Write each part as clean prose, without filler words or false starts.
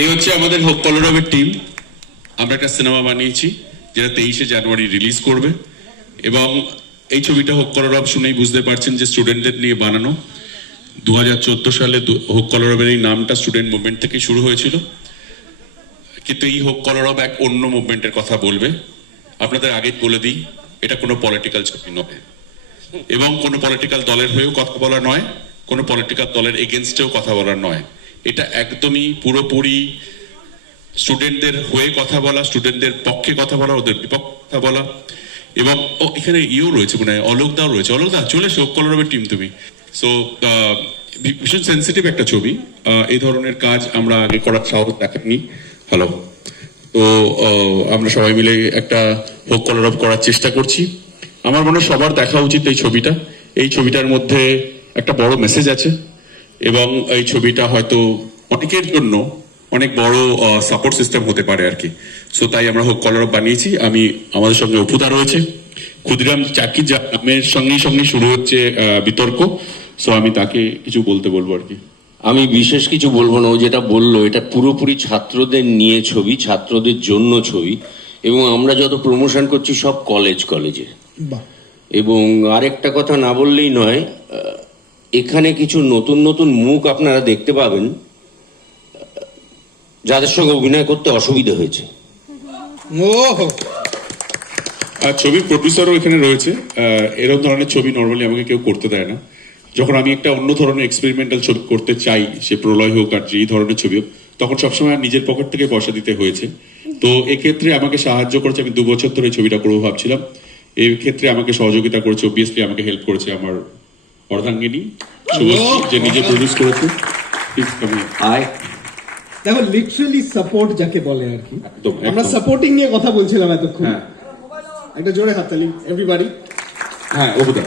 এই হচ্ছে আমাদের হোক কলরবের টিম। আমরা একটা সিনেমা বানিয়েছি যেটা 23শে জানুয়ারি রিলিজ করবে, এবং এই ছবিটা হোক কলরব শুনেই বুঝতে পারছেন যে স্টুডেন্টদের নিয়ে বানানো। 2014 সালে হোক কলরবের এই নামটা স্টুডেন্ট মুভমেন্ট থেকে শুরু হয়েছিল, কিন্তু এই হোক কলরব এক অন্য মুভমেন্টের কথা বলবে। আপনাদের আগে বলে দিই, এটা কোনো পলিটিক্যাল ছবি নয়, এবং কোনো পলিটিক্যাল দলের হয়েও কথা বলা নয়, কোনো পলিটিক্যাল দলের এগেনস্টেও কথা বলা নয়। এটা একদমই পুরোপুরি স্টুডেন্টদের হয়ে কথা বলা, স্টুডেন্টদের পক্ষে কথা বলা, ওদের বিপক্ষে কথা বলা। এবং এখানে ইও রয়েছে, মানে অলোকদাও রয়েছে। অলোকদা চলে এসো, কলরবের টিম তুমি। সো ভীষণ সেন্সিটিভ একটা ছবি, এই ধরনের কাজ আমরা আগে করার সাহস দেখাইনি। হ্যালো, তো আমরা সবাই মিলে একটা হোক কলরব করার চেষ্টা করছি। আমার মনে হয় সবার দেখা উচিত এই ছবিটা। এই ছবিটার মধ্যে একটা বড় মেসেজ আছে, এবং এই ছবিটা হয়তো অনেকের জন্য অনেক বড় সাপোর্ট সিস্টেম হতে পারে আর কি। সো তাই আমরা হোক কলরব বানিয়েছি। আমাদের সঙ্গে অপুদা রয়েছে, ক্ষুদিরাম চাকি নামের সঙ্গে শুরু হচ্ছে বিতর্ক। সো আমি তাকে কিছু বলবো আর কি। আমি বিশেষ কিছু বলবো না, ও যেটা বললো এটা পুরোপুরি ছাত্রদের নিয়ে ছবি, ছাত্রদের জন্য ছবি, এবং আমরা যত প্রমোশন করছি সব কলেজে। এবং আরেকটা কথা না বললেই নয়, এখানে কিছু নতুন মুখ আপনারা দেখতে পাবেন যাদের সঙ্গে অভিনয় করতে অসুবিধা হয়েছে। ছবির প্রডিউসারও এখানে রয়েছে। এরকম ধরনের ছবি নর্মালি আমাকে কেউ করতে দেয় না। যখন আমি একটা অন্য ধরনের এক্সপেরিমেন্টাল ছবি করতে চাই, সে প্রলয় হোক আর যেই ধরনের ছবি হোক, তখন সবসময় নিজের পকেট থেকে পয়সা দিতে হয়েছে। তো এক্ষেত্রে আমাকে সাহায্য করেছে, আমি 2 বছর ধরে ছবিটা করবো ভাবছিলাম। এই ক্ষেত্রে আমাকে সহযোগিতা করেছে, অবভিয়াসলি আমাকে হেল্প করেছে আমার অর্ধাঙ্গিনী শুভশ্রী, যে নিজে প্রডিউস করেছে। দেখো, লিটারালি সাপোর্ট যাকে বলে আর কি। আমরা একদম। সাপোর্টিং নিয়ে কথা বলছিলাম এতক্ষণ। একটা জোরে হাততালি এভরিবডি। হ্যাঁ অপুদা,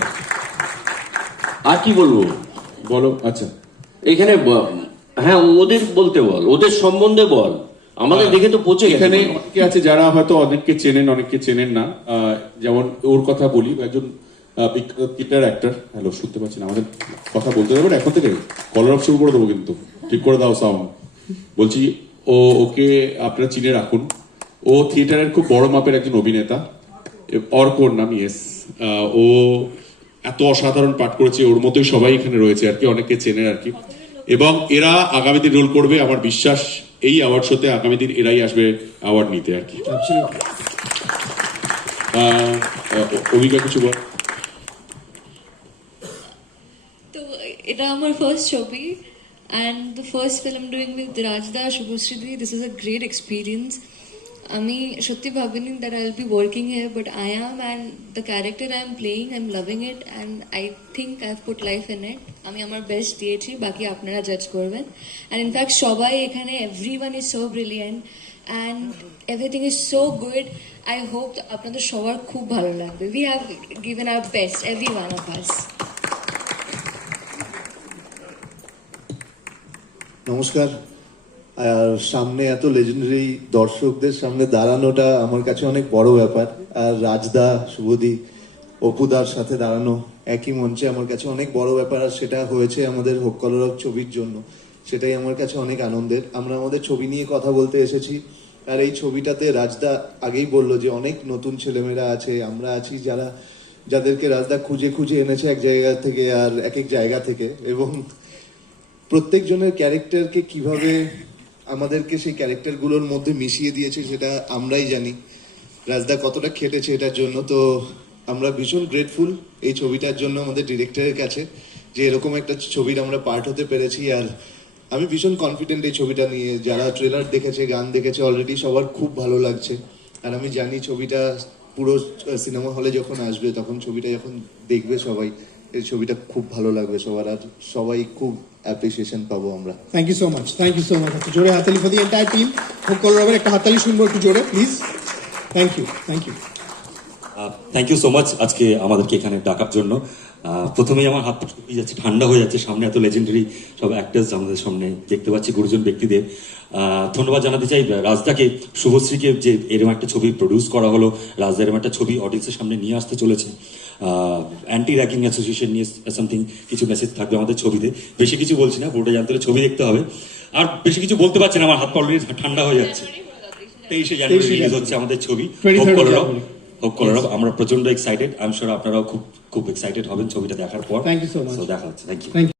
আর কি বলবো, বলো। আচ্ছা, এখানে হ্যাঁ ওদের বলতে বল, ওদের সম্বন্ধে বল, আমাদের দেখে তো পচে গেছে। এখানে অনেকে আছে যারা হয়তো অনেককে চেনেন, অনেককে চেনেন না। যেমন ওর কথা বলি, একজন বিখ্যাত থিয়েটার অ্যাক্টর। হ্যালো, শুনতে পাচ্ছি না, আমাদের কথা বলতে দেবেন এখন থেকে? কলরব শুরু করে দেবো কিন্তু, ঠিক করে দাও সাউন্ড। বলছি, ওকে আপনারা চিনে রাখুন। ও থিয়েটারের খুব বড় মাপের একজন অভিনেতা। অর্কর নাম, ইয়েস। ও এত অসাধারণ পাঠ করেছে, ওর মতোই সবাই এখানে রয়েছে আর কি, অনেকে চেনে আর কি। এবং এরা আগামী দিন রোল করবে, আমার বিশ্বাস এই অ্যাওয়ার্ড শোতে আগামী দিন এরাই আসবে অ্যাওয়ার্ড নিতে আর কি। অভিজ্ঞতা কিছু বল। তো এটা আমার ফার্স্ট ছবি, and the first film doing with Rajda, Shubhashree, this is a great experience. আমি সত্যি ভাবিনি that I'll be working here, but I am, and the character I'm playing, I'm loving it, and I think I've put life in it. আমি আমার best দিয়েছি, বাকি আপনারা জাজ করবেন। And in fact সবাই এখানে, everyone is so brilliant and everything is so good. I hope আপনাদের সবার খুব ভালো লাগবে। We have given our best, every one of us. নমস্কার। আর সামনে এত লেজেন্ডারি দর্শকদের সামনে দাঁড়ানোটা আমার কাছে অনেক বড় ব্যাপার। আর রাজদা, শুভদী, অপুদার সাথে দাঁড়ানো একই মঞ্চে আমার কাছে অনেক বড় ব্যাপার। আর সেটা হয়েছে আমাদের হোক কলরব ছবির জন্য, সেটাই আমার কাছে অনেক আনন্দের। আমরা আমাদের ছবি নিয়ে কথা বলতে এসেছি, আর এই ছবিটাতে রাজদা আগেই বললো যে অনেক নতুন ছেলেমেয়েরা আছে, আমরা আছি যাদেরকে রাজদা খুঁজে এনেছে এক জায়গা থেকে আর এক জায়গা থেকে, এবং প্রত্যেকজনের ক্যারেক্টারকে কিভাবে আমাদেরকে সেই ক্যারেক্টারগুলোর মধ্যে মিশিয়ে দিয়েছে সেটা আমরাই জানি। রাজদা কতটা খেটেছে এটার জন্য। তো আমরা ভীষণ গ্রেটফুল এই ছবিটার জন্য আমাদের ডিরেক্টরের কাছে, যে এরকম একটা ছবির আমরা পার্ট হতে পেরেছি। আর আমি ভীষণ কনফিডেন্ট এই ছবিটা নিয়ে। যারা ট্রেলার দেখেছে, গান দেখেছে, অলরেডি সবার খুব ভালো লাগছে। আর আমি জানি ছবিটা পুরো সিনেমা হলে যখন আসবে, তখন ছবিটা যখন দেখবে সবাই, এই ছবিটা খুব ভালো লাগবে সবার, আর সবাই খুব অ্যাপ্রিসিয়েশন পাবো আমরা। Thank you so much, thank you so much. একটু জোরে হাততালি ফর দি এন্টায়ার টিম। হোক কলরবের একটা হাততালি শুনবো একটু জোরে please. Thank you, thank you. Thank you so much আজকে আমাদেরকে এখানে ডাকার জন্য। প্রথমেই আমার হাত শুকিয়ে যাচ্ছে, ঠান্ডা হয়ে যাচ্ছে। সামনে এত লেজেন্ডারি সব অ্যাক্টার্স আমাদের সামনে দেখতে পাচ্ছি, গুরুজন ব্যক্তিদের। ধন্যবাদ জানাতে চাই রাজদাকে, শুভশ্রীকে, যে এরকম একটা ছবি প্রডিউস করা হলো। রাজদা এরকম একটা ছবি অডিয়েন্সের সামনে নিয়ে আসতে চলেছে। অ্যান্টি র্যাগিং অ্যাসোসিয়েশন নিয়ে সামথিং কিছু মেসেজ থাকবে আমাদের ছবিতে। বেশি কিছু বলছি না, পুরোটা জানতে হলে ছবি দেখতে হবে। আর বেশি কিছু বলতে পারছি না, আমার হাত পা অলরেডি ঠান্ডা হয়ে যাচ্ছে। 23শে জানুয়ারি রিলিজ হচ্ছে আমাদের ছবি 23rd হোপ কলরব। January. হোপ কলরব আমরা প্রচন্ড এক্সাইটেড, আই এম শিওর আপনারাও খুব খুব এক্সাইটেড হবেন ছবিটা দেখার পর। Thank you so much. So দেখা হচ্ছে, থ্যাংক ইউ। Thank you.